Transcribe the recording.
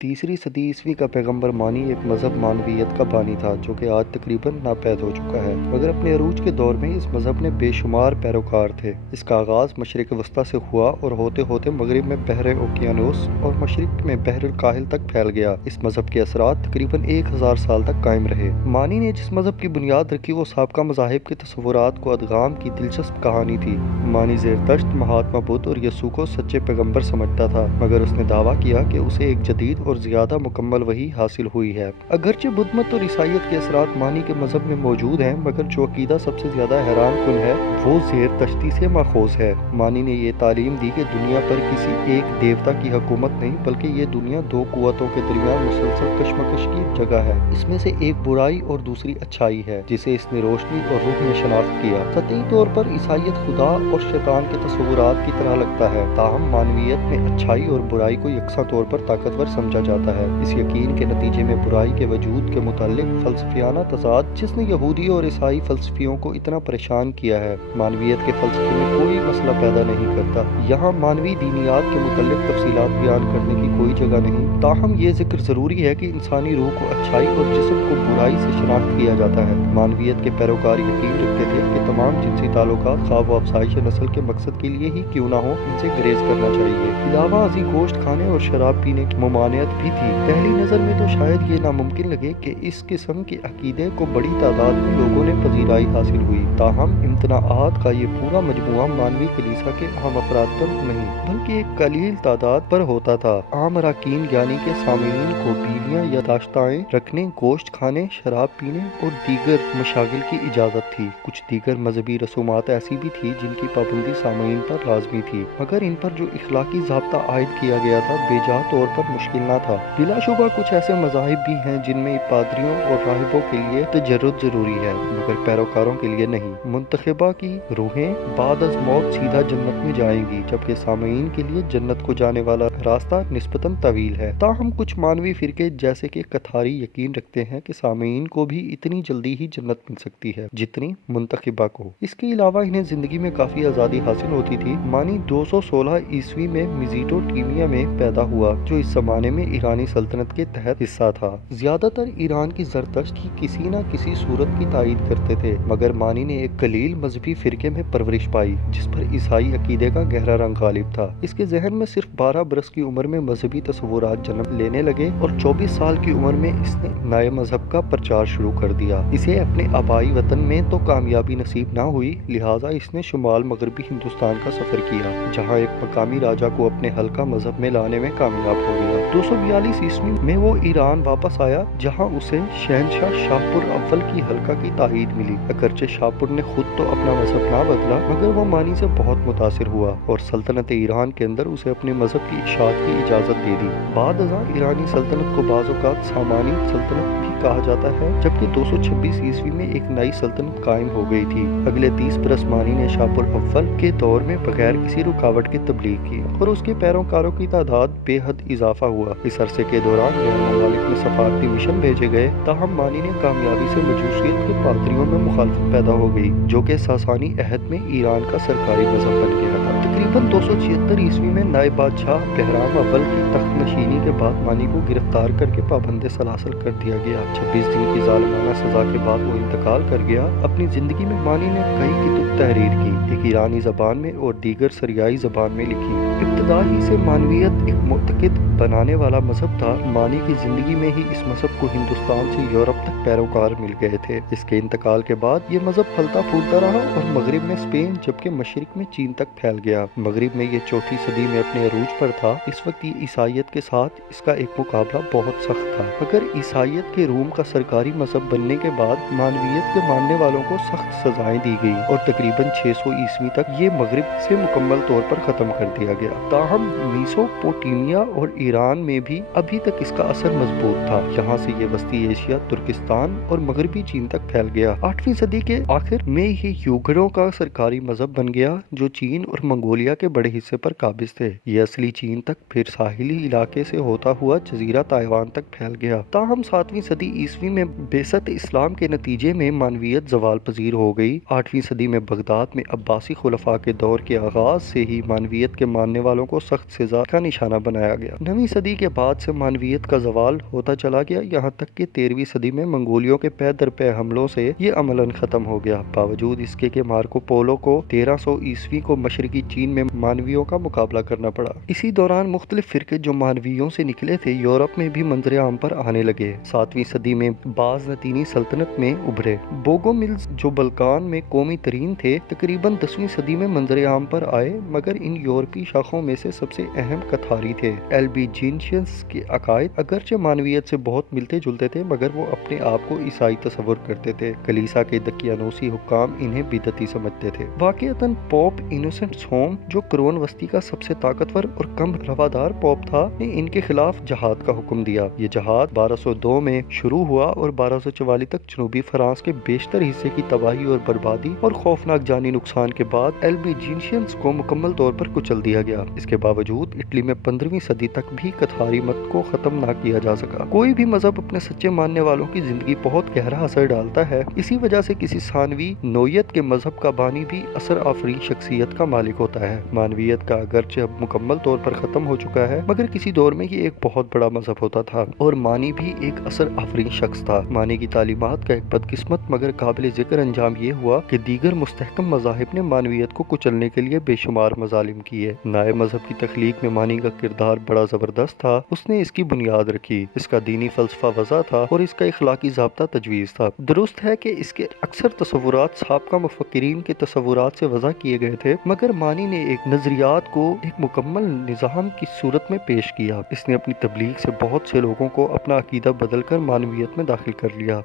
تیسری صدی عیسوی کا پیغمبر مانی ایک مذہب مانویت کا بانی تھا جو کہ آج تقریباً ناپید ہو چکا ہے، مگر اپنے عروج کے دور میں اس مذہب نے بے شمار پیروکار تھے۔ اس کا آغاز مشرق وسطیٰ سے ہوا اور ہوتے ہوتے مغرب میں بحر اوقیانوس اور مشرق میں بحر الکاہل تک پھیل گیا۔ اس مذہب کے اثرات تقریباً 1000 سال تک قائم رہے۔ مانی نے جس مذہب کی بنیاد رکھی وہ سابقہ مذاہب کے تصورات کو ادغام کی دلچسپ کہانی تھی۔ مانی زرتشت، مہاتما بدھ اور یسوع کو سچے پیغمبر سمجھتا تھا، مگر اس نے دعویٰ کیا کہ اسے ایک جدید اور زیادہ مکمل وحی حاصل ہوئی ہے۔ اگرچہ بدھ مت اور عیسائیت کے اثرات مانی کے مذہب میں موجود ہیں، مگر جو عقیدہ سب سے زیادہ حیران کن ہے وہ زرتشتی سے ماخوذ ہے۔ مانی نے یہ تعلیم دی کہ دنیا پر کسی ایک دیوتا کی حکومت نہیں، بلکہ یہ دنیا دو قوتوں کے درمیان مسلسل کشمکش کی جگہ ہے۔ اس میں سے ایک برائی اور دوسری اچھائی ہے، جسے اس نے روشنی اور روح میں شناخت کیا۔ سطحی طور پر عیسائیت خدا اور شیطان کے تصورات کی طرح لگتا ہے، تاہم مانویت میں اچھائی اور برائی کو یکساں طور پر طاقتور سمجھا جاتا ہے۔ اس یقین کے نتیجے میں برائی کے وجود کے متعلق فلسفیانہ تضاد جس نے یہودی اور عیسائی فلسفیوں کو اتنا پریشان کیا ہے، مانویت کے فلسفے میں کوئی مسئلہ پیدا نہیں کرتا۔ یہاں مانوی دینیات کے متعلق تفصیلات بیان کرنے کی کوئی جگہ نہیں، تاہم یہ ذکر ضروری ہے کہ انسانی روح کو اچھائی اور جسم کو برائی سے شناخت کیا جاتا ہے۔ مانویت کے پیروکار یقین رکھتے تھے کہ تمام جنسی تعلقات خواہ و افزائش نسل کے مقصد کے لیے ہی کیوں نہ ہو، ان سے گریز کرنا چاہیے۔ علاوہ ازیں گوشت کھانے اور شراب پینے کی ممانعت بھی تھی۔ پہلی نظر میں تو شاید یہ ناممکن لگے کہ اس قسم کے عقیدے کو بڑی تعداد میں لوگوں نے پذیرائی حاصل ہوئی، تاہم امتناعات کا یہ پورا مجموعہ مانوی کلیسا کے عام افراد پر نہیں بلکہ ایک قلیل تعداد پر ہوتا تھا۔ عام اراکین یعنی کہ سامعین کو بیویاں یا داشتائیں رکھنے، گوشت کھانے، شراب پینے اور دیگر مشاغل کی اجازت تھی۔ کچھ دیگر مذہبی رسومات ایسی بھی تھی جن کی پابندی سامعین پر لازمی تھی، مگر ان پر جو اخلاقی ضابطہ عائد کیا گیا تھا بے جا طور پر مشکل نہ تھا۔ بلا شبہ کچھ ایسے مذاہب بھی ہیں جن میں پادریوں اور راہبوں کے لیے تجرد ضروری ہے، مگر پیروکاروں کے لیے نہیں۔ منتخبہ کی روحیں بعد از موت سیدھا جنت میں جائیں گی، جبکہ سامعین کے لیے جنت کو جانے والا راستہ نسبتاً طویل ہے۔ تاہم کچھ مانوی فرقے جیسے کہ کتھاری یقین رکھتے ہیں کہ سامعین کو بھی اتنی جلدی ہی جنت مل سکتی ہے جتنی منتخبہ کو۔ اس کے علاوہ انہیں زندگی میں کافی آزادی حاصل ہوتی تھی۔ مانی 216 عیسوی میں میزوپوٹیمیا میں پیدا ہوا، جو اس زمانے میں ایرانی سلطنت کے تحت حصہ تھا۔ زیادہ تر ایران کی زرتشت کی کسی نہ کسی صورت کی تائید کرتے تھے، مگر مانی نے ایک قلیل مذہبی فرقے میں پرورش پائی جس پر عیسائی عقیدے کا گہرا رنگ غالب تھا۔ اس کے ذہن میں صرف 12 برس کی عمر میں مذہبی تصورات جنم لینے لگے اور 24 سال کی عمر میں اس نے نئے مذہب کا پرچار شروع کر دیا۔ اسے اپنے آبائی وطن میں تو کامیابی نصیب نہ ہوئی، لہٰذا اس نے شمال مغربی ہندوستان کا سفر کیا، جہاں ایک مقامی راجہ کو اپنے حلقہ مذہب میں لانے میں کامیاب ہو گیا۔ 242 عیسوی میں وہ ایران واپس آیا، جہاں اسے شہنشاہ شاپور اول کی حلقہ کی تائید ملی۔ اگرچہ شاپور نے خود تو اپنا مذہب نہ بدلا، مگر وہ مانی سے بہت متاثر ہوا اور سلطنت ایران کے اندر اسے اپنے مذہب کی اشاعت کی اجازت دے دی۔ بعد ازاں ایرانی سلطنت کو بعض اوقات سامانی سلطنت بھی کہا جاتا ہے، جبکہ 226 عیسوی میں ایک نئی سلطنت قائم ہو گئی تھی۔ اگلے 30 برس مانی نے شاپور اول کے دور میں بغیر کسی رکاوٹ کے تبلیغ کی اور اس کے پیروکاروں کی تعداد بے حد اضافہ ہوا۔ اس عرصے کے دوران غیر ممالک میں سفارتی مشن بھیجے گئے، تاہم مانی نے کامیابی سے مجوسیت کے پادریوں میں مخالفت پیدا ہو گئی، جو کہ ساسانی عہد میں ایران کا سرکاری مذہب بن گیا تھا۔ تقریباً 276 عیسوی میں نائب بادشاہ بہرام اول کی تخت نشینی کے بعد مانی کو گرفتار کر کے پابند سلاسل کر دیا گیا۔ 26 دن کی ظالمانہ سزا کے بعد وہ انتقال کر گیا۔ اپنی زندگی میں مانی نے کئی کتب تحریر کی، ایک ایرانی زبان میں اور دیگر سریائی زبان میں لکھی۔ ابتدا ہی سے مانویت ایک معتقد بنانے والا مذہب تھا۔ مانی کی زندگی میں ہی اس مذہب کو ہندوستان سے یورپ تک پیروکار مل گئے تھے۔ اس کے انتقال کے بعد یہ مذہب پھلتا پھولتا رہا اور مغرب میں اسپین جبکہ مشرق میں چین تک پھیل گیا۔ مغرب میں یہ چوتھی صدی میں اپنے عروج پر تھا۔ اس وقت یہ عیسائیت کے ساتھ اس کا ایک مقابلہ بہت سخت تھا، مگر عیسائیت کے روم کا سرکاری مذہب بننے کے بعد مانویت کے ماننے والوں کو سخت سزائیں دی گئی اور تقریباً 600 عیسوی تک یہ مغرب سے مکمل طور پر ختم کر دیا گیا۔ تاہم میسوپوٹیمیا اور ایران میں بھی ابھی تک اس کا اثر مضبوط تھا۔ یہاں سے یہ وسطی ایشیا، ترکستان اور مغربی چین تک پھیل گیا۔ 8ویں صدی کے آخر میں یہ یوگروں کا سرکاری مذہب بن گیا، جو چین اور منگولیا کے بڑے حصے پر قابض تھے۔ یہ اصلی چین تک، پھر ساحلی علاقے سے ہوتا ہوا جزیرہ تائیوان تک پھیل گیا۔ تاہم 7ویں صدی عیسوی میں بعثت اسلام کے نتیجے میں مانویت زوال پذیر ہو گئی۔ 8ویں صدی میں بغداد میں عباسی خلفاء کے دور کے آغاز سے ہی مانویت کے ماننے والوں کو سخت سزا کا نشانہ بنایا گیا۔ 9ویں 12ویں صدی کے بعد سے مانویت کا زوال ہوتا چلا گیا، یہاں تک کہ 13ویں صدی میں منگولیوں کے پے در پے حملوں سے یہ عملاً ختم ہو گیا۔ باوجود اس کے کہ مارکو پولو کو 1300 عیسوی کو مشرقی چین میں مانویوں کا مقابلہ کرنا پڑا۔ اسی دوران مختلف فرقے جو مانویوں سے نکلے تھے یورپ میں بھی منظر عام پر آنے لگے۔ 7ویں صدی میں بازنطینی سلطنت میں ابھرے بوگوملز جو بلقان میں قومی ترین تھے تقریباً 10ویں صدی میں منظر عام پر آئے، مگر ان یورپی شاخوں میں سے سب سے اہم کتھاری تھے۔ البیجینشینز کے عقائد اگرچہ مانویت سے بہت ملتے جلتے تھے مگر وہ اپنے آپ کو عیسائی تصور کرتے تھے۔ کلیسا کے دقیانوسی حکام انہیں بدعتی سمجھتے تھے۔ واقعتاً پوپ انوسنٹ سوم جو قرون وسطی کا سب سے طاقتور اور کم روادار پوپ تھا نے ان کے خلاف جہاد کا حکم دیا۔ یہ جہاد 1202 میں شروع ہوا اور 1244 تک جنوبی فرانس کے بیشتر حصے کی تباہی اور بربادی اور خوفناک جانی نقصان کے بعد البیجینشینز کو مکمل طور پر کچل دیا گیا۔ اس کے باوجود اٹلی میں 15ویں صدی تک بھی کتھاری مت کو ختم نہ کیا جا سکا۔ کوئی بھی مذہب اپنے سچے ماننے والوں کی زندگی بہت گہرا اثر ڈالتا ہے، اسی وجہ سے کسی ثانوی نوعیت کے مذہب کا بانی بھی اثر آفرین شخصیت کا مالک ہوتا ہے۔ مانویت کا اگرچہ اب مکمل طور پر ختم ہو چکا ہے مگر کسی دور میں یہ ایک بہت بڑا مذہب ہوتا تھا اور مانی بھی ایک اثر آفرین شخص تھا۔ مانی کی تعلیمات کا ایک بدقسمت مگر قابل ذکر انجام یہ ہوا کہ دیگر مستحکم مذاہب نے مانویت کو کچلنے کے لیے بے شمار مظالم کیے۔ نئے مذہب کی تخلیق میں مانی کا کردار بڑا زبردست تھا، اس نے اس کی بنیاد رکھی، اس کا دینی فلسفہ وضع تھا اور اس کا اخلاقی ضابطہ تجویز تھا۔ درست ہے کہ اس کے اکثر تصورات سابقہ مفکرین کے تصورات سے وضع کیے گئے تھے مگر مانی نے ایک نظریات کو ایک مکمل نظام کی صورت میں پیش کیا۔ اس نے اپنی تبلیغ سے بہت سے لوگوں کو اپنا عقیدہ بدل کر مانویت میں داخل کر لیا۔